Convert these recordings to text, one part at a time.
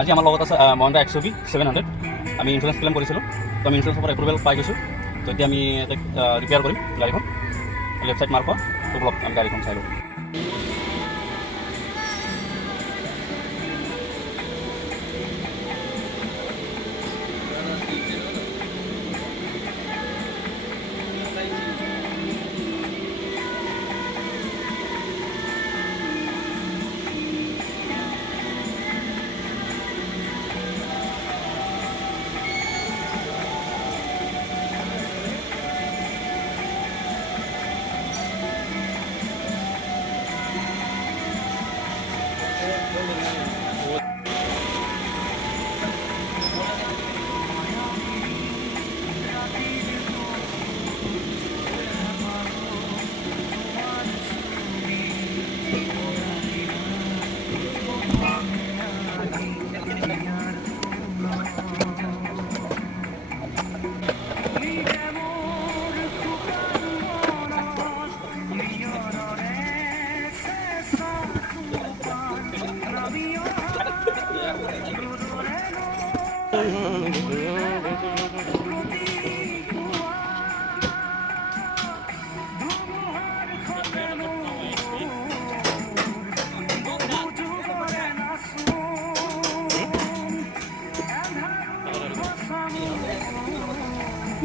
আজি আমাৰ লগত আছে মহিন্দ্ৰা XUV 700। আমি ইঞ্চুৰেঞ্চ ক্লেইম কৰিছিলোঁ, তো আমি ইঞ্চুৰেঞ্চৰ পৰা এপ্ৰুভেল পাই গৈছোঁ। তো এতিয়া আমি ৰিপেয়াৰ কৰিম গাড়ীখন। লেফ্ট ছাইড মাৰ্ক তো ব্লক আমি গাড়ীখন চাই লওঁ।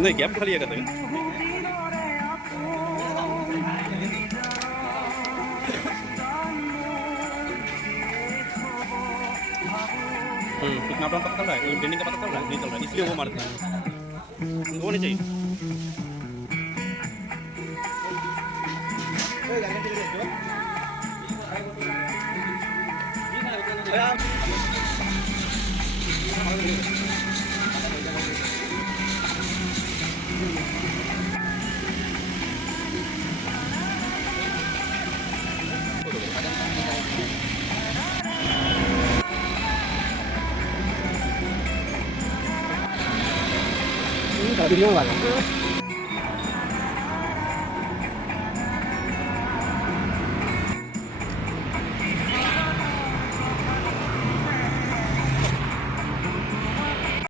नहीं क्या खाली है कहते कितना अपना पता चल रहा है, ट्रेनिंग का पता चल रहा है, नहीं चल रहा है, इसलिए वो मारते हैं। वो नहीं चाहिए। Kalau di rumah